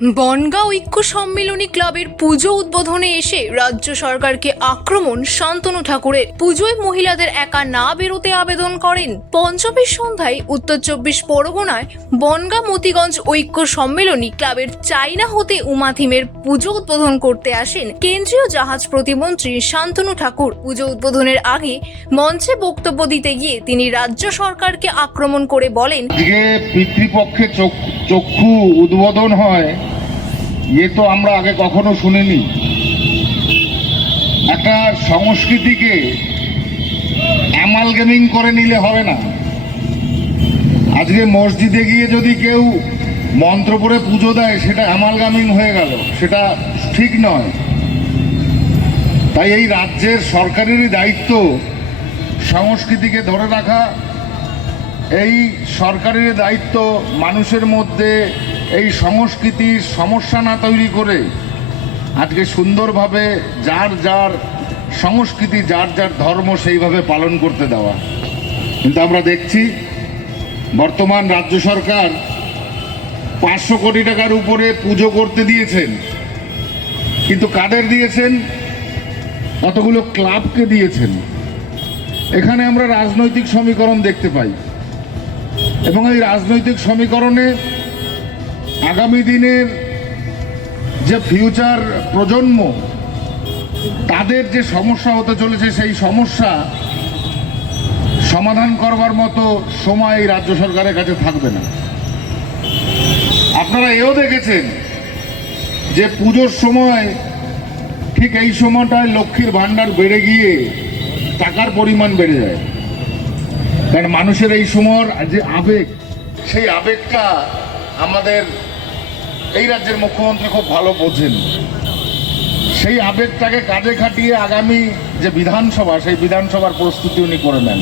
বনগাঁ ঐক্য সম্মিলনী ক্লাবের পুজো উদ্বোধনে এসে রাজ্য সরকারকে আক্রমণ শান্তনু ঠাকুরের। পুজোয় মহিলাদের একা না বেরোতে আবেদন করেন। পঞ্চমীর সন্ধ্যায় উত্তর 24 পরগনায় বনগাঁ মতিগঞ্জ ঐক্য সম্মিলনী ক্লাবের চাইনা হতে উমা থিমের পুজো উদ্বোধন করতে আসেন কেন্দ্রীয় জাহাজ প্রতিমন্ত্রী শান্তনু ঠাকুর। পুজো উদ্বোধনের আগে মঞ্চে বক্তব্য দিতে গিয়ে তিনি রাজ্য সরকারকে আক্রমণ করে বলেন, পিতৃপক্ষে চক্ষু উদ্বোধন হয়, এ তো আমরা আগে কখনো শুনিনি। একটা সংস্কৃতিকে অ্যামালগেমিং করে নিলে হবে না। আজকে মসজিদে গিয়ে যদি কেউ মন্ত্র পড়ে পুজো দেয়, সেটা অ্যামালগেমিং হয়ে গেল, সেটা ঠিক নয়। তাই এই রাজ্যের সরকারেরই দায়িত্ব সংস্কৃতিকে ধরে রাখা। এই সরকারের দায়িত্ব মানুষের মধ্যে এই সংস্কৃতির সমস্যা না তৈরি করে আজকে সুন্দরভাবে যার যার সংস্কৃতি, যার যার ধর্ম সেইভাবে পালন করতে দেওয়া। কিন্তু আমরা দেখছি বর্তমান রাজ্য সরকার 500 কোটি টাকার উপরে পুজো করতে দিয়েছেন, কিন্তু কাদের দিয়েছেন? কতগুলো ক্লাবকে দিয়েছেন। এখানে আমরা রাজনৈতিক সমীকরণ দেখতে পাই এবং এই রাজনৈতিক সমীকরণে আগামী দিনের যে ফিউচার প্রজন্ম, তাদের যে সমস্যা হতে চলেছে, সেই সমস্যা সমাধান করবার মতো সময় এই রাজ্য সরকারের কাছে থাকবে না। আপনারা এও দেখেছেন যে পুজোর সময় ঠিক এই সময়টায় লক্ষ্মীর ভাণ্ডার বেড়ে গিয়ে টাকার পরিমাণ বেড়ে যায়। কারণ মানুষের এই সময়ের যে আবেগ, সেই আবেগটা আমাদের এই রাজ্যের মুখ্যমন্ত্রী খুব ভালো বোঝেন। সেই আবেগটাকে কাজে খাটিয়ে আগামী যে বিধানসভা, সেই বিধানসভার প্রস্তুতি উনি করে নেন।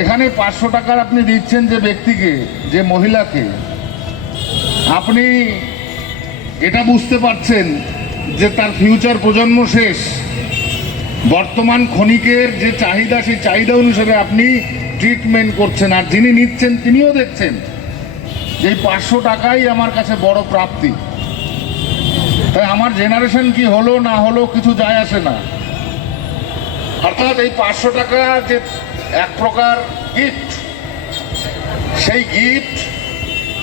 এখানে 500 টাকার আপনি দিচ্ছেন যে ব্যক্তিকে, যে মহিলাকে, আপনি এটা বুঝতে পারছেন যে তার ফিউচার প্রজন্ম শেষ। বর্তমান ক্ষণিকের যে চাহিদা, সেই চাহিদা অনুসারে আপনি ট্রিটমেন্ট করছেন, আর যিনি নিচ্ছেন তিনিও দেখছেন যে 500 টাকাই আমার কাছে বড় প্রাপ্তি। তাই আমার জেনারেশন কি হলো না হলো কিছু যায় আসে না। অর্থাৎ এই 500 টাকা যে এক প্রকার গিফট, সেই গিফট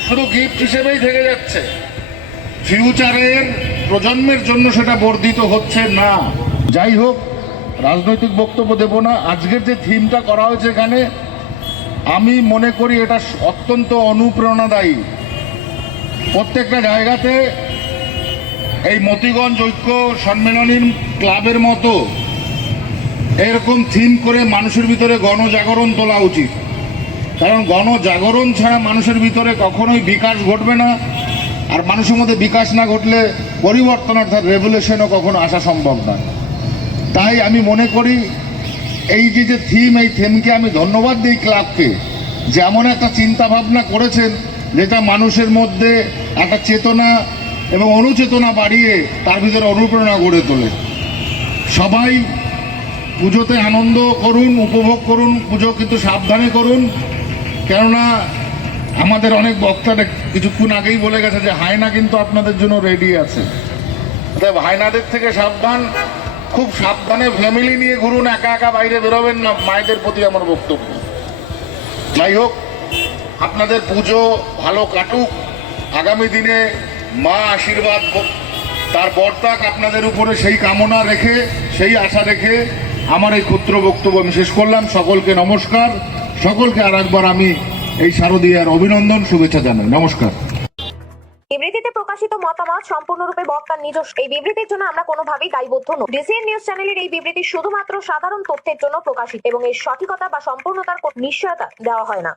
শুধু গিফট হিসেবেই থেকে যাচ্ছে, ফিউচারের প্রজন্মের জন্য সেটা বর্ধিত হচ্ছে না। যাই হোক, রাজনৈতিক বক্তব্য দেব না। আজকের যে থিমটা করা হয়েছে এখানে, আমি মনে করি এটা অত্যন্ত অনুপ্রেরণাদায়ী। প্রত্যেকটা জায়গাতে এই মতিগঞ্জ ঐক্য সম্মেলনীর ক্লাবের মতো এরকম থিম করে মানুষের ভিতরে গণজাগরণ তোলা উচিত। কারণ গণজাগরণ ছাড়া মানুষের ভিতরে কখনোই বিকাশ ঘটবে না, আর মানুষের মধ্যে বিকাশ না ঘটলে পরিবর্তন অর্থাৎ রেভলিউশনও কখনো আসা সম্ভব নয়। তাই আমি মনে করি এই যে থিম, এই থিমকে আমি ধন্যবাদ দিই ক্লাবকে, যে এমন একটা চিন্তা ভাবনা করেছেন যেটা মানুষের মধ্যে একটা চেতনা এবং অনুচেতনা বাড়িয়ে তার ভিতরে অনুপ্রেরণা গড়ে তোলে। সবাই পুজোতে আনন্দ করুন, উপভোগ করুন, পুজো কিন্তু সাবধানে করুন। কেননা আমাদের অনেক বক্তা কিছুক্ষণ আগেই বলে গেছে যে হায়না কিন্তু আপনাদের জন্য রেডি আছে। তাই হায়নাদের থেকে সাবধান, খুব সাবধানে ফ্যামিলি নিয়ে ঘুরুন, একা একা বাইরে বেরোবেন না, মায়েদের প্রতি আমার বক্তব্য। যাই হোক, আপনাদের পুজো ভালো কাটুক, আগামী দিনে মা আশীর্বাদ তার বর্তাক আপনাদের উপরে, সেই কামনা রেখে, সেই আশা রেখে আমার এই ক্ষুদ্র বক্তব্য আমি শেষ করলাম। সকলকে নমস্কার, সকলকে আর একবার আমি এই শারদীয়ার অভিনন্দন, শুভেচ্ছা জানাই। নমস্কার। বিবৃতিতে প্রকাশিত মতামত সম্পূর্ণরূপে বক্তার নিজস্ব। এই বিবৃতির জন্য আমরা কোনোভাবেই দায়বদ্ধ নই। ডিসিএন নিউজ চ্যানেলের এই বিবৃতি শুধুমাত্র সাধারণ তথ্যের জন্য প্রকাশিত এবং এর সঠিকতা বা সম্পূর্ণতার কোনো নিশ্চয়তা দেওয়া হয় না।